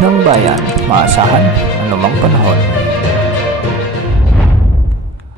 ng bayan, maasahan anumang panahon.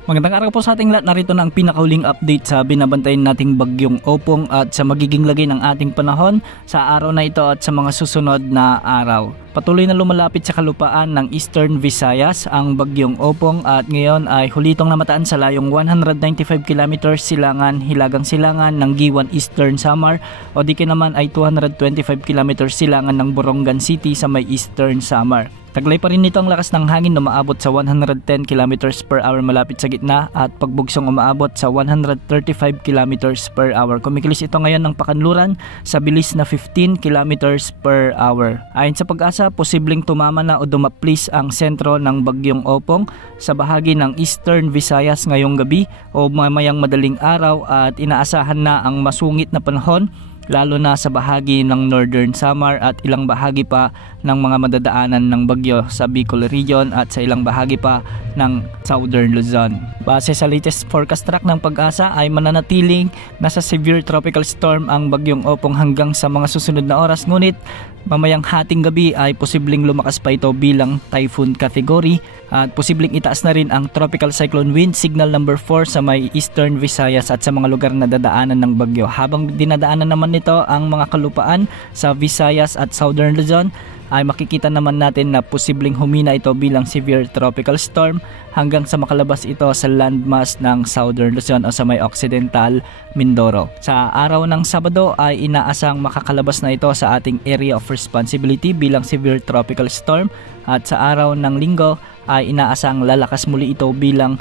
Magandang araw po sa ating lahat. Narito na ang pinakahuling update sa binabantayan nating bagyong Opong at sa magiging lagay ng ating panahon sa araw na ito at sa mga susunod na araw. Patuloy na lumalapit sa kalupaan ng Eastern Visayas ang bagyong Opong at ngayon ay hulitong namataan sa layong 195 km silangan hilagang silangan ng Giwan Eastern Samar o di naman ay 225 km silangan ng Borongan City sa may Eastern Samar. Taglay pa rin nito ang lakas ng hangin na umaabot sa 110 km per hour malapit sa gitna at pagbugsong umaabot sa 135 km per hour. Kumikilos ito ngayon ng pakanluran sa bilis na 15 km per hour. Ayon sa pag-asa, posibleng tumama na o dumaplis ang sentro ng bagyong Opong sa bahagi ng Eastern Visayas ngayong gabi o mamayang madaling araw at inaasahan na ang masungit na panahon lalo na sa bahagi ng Northern Samar at ilang bahagi pa ng mga madadaanan ng bagyo sa Bicol Region at sa ilang bahagi pa ng Southern Luzon. Base sa latest forecast track ng Pag-asa ay mananatiling nasa severe tropical storm ang bagyong Opong hanggang sa mga susunod na oras, ngunit mamayang hating gabi ay posibleng lumakas pa ito bilang typhoon category at posibleng itaas na rin ang tropical cyclone wind signal number 4 sa may Eastern Visayas at sa mga lugar na dadaanan ng bagyo. Habang dinadaanan naman nito ang mga kalupaan sa Visayas at Southern Luzon ay makikita naman natin na posibleng humina ito bilang severe tropical storm hanggang sa makalabas ito sa landmass ng Southern Luzon o sa may Occidental Mindoro. Sa araw ng Sabado ay inaasang makakalabas na ito sa ating area of responsibility bilang severe tropical storm at sa araw ng Linggo ay inaasang lalakas muli ito bilang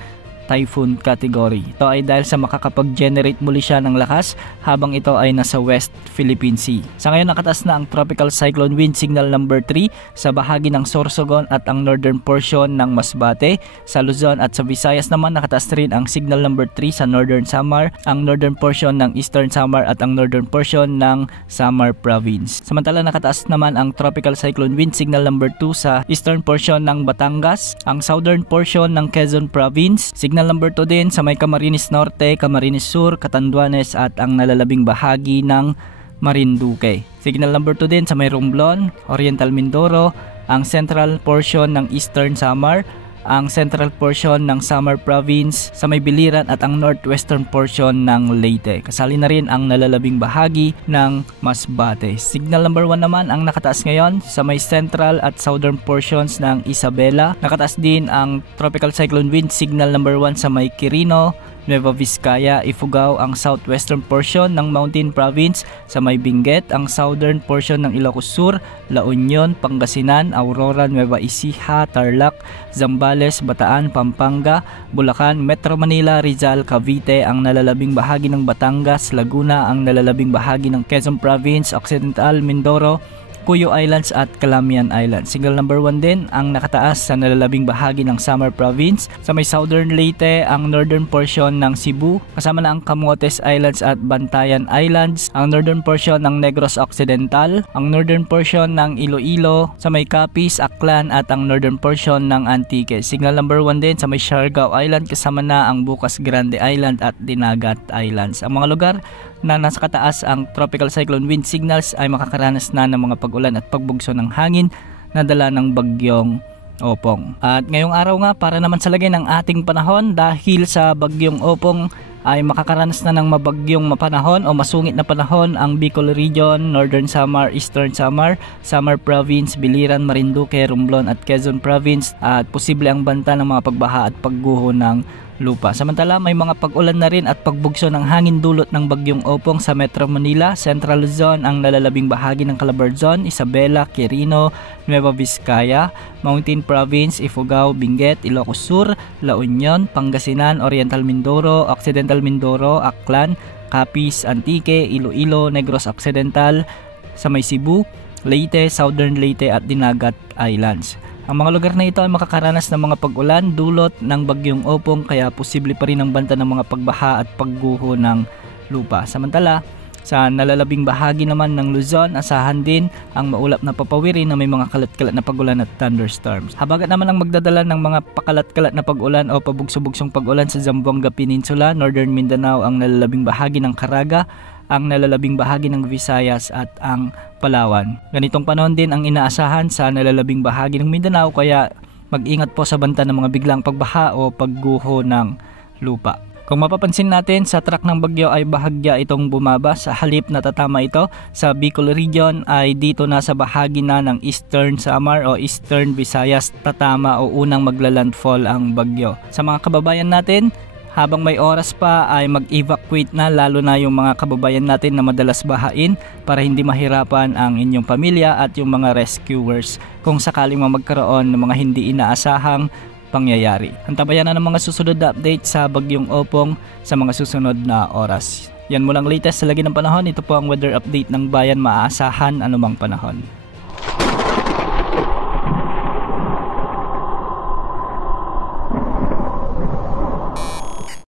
typhoon category. Ito ay dahil sa makakapag-generate muli siya ng lakas habang ito ay nasa West Philippine Sea. Sa ngayon nakataas na ang tropical cyclone wind signal number 3 sa bahagi ng Sorsogon at ang northern portion ng Masbate. Sa Luzon at sa Visayas naman nakataas rin ang signal number 3 sa Northern Samar, ang northern portion ng Eastern Samar at ang northern portion ng Samar Province. Samantala nakataas naman ang tropical cyclone wind signal number 2 sa eastern portion ng Batangas, ang southern portion ng Quezon Province, signal number 2 din sa may Camarines Norte, Camarines Sur, Catanduanes at ang nalalabing bahagi ng Marinduque. Signal number 2 din sa may Romblon, Oriental Mindoro, ang central portion ng Eastern Samar, ang central portion ng Samar Province sa may Biliran at ang northwestern portion ng Leyte. Kasali na rin ang nalalabing bahagi ng Masbate. Signal number 1 naman ang nakataas ngayon sa may central at southern portions ng Isabela. Nakataas din ang tropical cyclone wind signal number 1 sa may Quirino, Nueva Vizcaya, Ifugao, ang southwestern portion ng Mountain Province sa may Benguet, ang southern portion ng Ilocos Sur, La Union, Pangasinan, Aurora, Nueva Ecija, Tarlac, Zambales, Bataan, Pampanga, Bulacan, Metro Manila, Rizal, Cavite, ang nalalabing bahagi ng Batangas, Laguna, ang nalalabing bahagi ng Quezon Province, Occidental Mindoro, Cuyo Islands at Calamian Islands. Signal number 1 din ang nakataas sa nalalabing bahagi ng Samar Province. Sa may Southern Leyte, ang northern portion ng Cebu, kasama na ang Camotes Islands at Bantayan Islands, ang northern portion ng Negros Occidental, ang northern portion ng Iloilo, sa may Capiz, Aklan at ang northern portion ng Antique. Signal number 1 din sa may Siargao Island, kasama na ang Bukas Grande Island at Dinagat Islands. Ang mga lugar na nasa kataas ang tropical cyclone wind signals ay makakaranas na ng mga pag-ulan at pagbugso ng hangin na dala ng bagyong Opong. At ngayong araw nga para naman sa lagay ng ating panahon, dahil sa bagyong Opong ay makakaranas na ng mabagyong mapanahon o masungit na panahon ang Bicol Region, Northern Samar, Eastern Samar, Samar Province, Biliran, Marinduque, Romblon at Quezon Province at posible ang banta ng mga pagbaha at pagguho ng lupa. Samantala may mga pag-ulan na rin at pagbugso ng hangin dulot ng bagyong Opong sa Metro Manila, Central Luzon, ang nalalabing bahagi ng Calabarzon, Isabela, Quirino, Nueva Vizcaya, Mountain Province, Ifugao, Benguet, Ilocos Sur, La Union, Pangasinan, Oriental Mindoro, Occidental Mindoro, Aklan, Capiz, Antique, Iloilo, Negros Occidental, sa may Cebu, Leyte, Southern Leyte at Dinagat Islands. Ang mga lugar na ito ay makakaranas ng mga pag-ulan dulot ng bagyong Opong kaya posible pa rin ang banta ng mga pagbaha at pagguho ng lupa. Samantala, sa nalalabing bahagi naman ng Luzon, asahan din ang maulap na papawirin na may mga kalat-kalat na pag-ulan at thunderstorms. Habagat naman ang magdadala ng mga pakalat-kalat na pag-ulan o pabugso-bugsong pag-ulan sa Zamboanga Peninsula, Northern Mindanao, ang nalalabing bahagi ng Caraga, ang nalalabing bahagi ng Visayas at ang Palawan. Ganitong panahon din ang inaasahan sa nalalabing bahagi ng Mindanao kaya mag-ingat po sa banta ng mga biglang pagbaha o pagguho ng lupa. Kung mapapansin natin, sa track ng bagyo ay bahagya itong bumaba. Sa halip na tatama ito sa Bicol region ay dito na sa bahagi na ng Eastern Samar o Eastern Visayas tatama o unang maglalandfall ang bagyo. Sa mga kababayan natin, habang may oras pa ay mag-evacuate na, lalo na yung mga kababayan natin na madalas bahain para hindi mahirapan ang inyong pamilya at yung mga rescuers kung sakaling magkaroon ng mga hindi inaasahang pangyayari. Antabayan na ng mga susunod na update sa bagyong Opong sa mga susunod na oras. Yan mo lang latest sa lagi ng panahon. Ito po ang weather update ng bayan, maaasahan anumang panahon.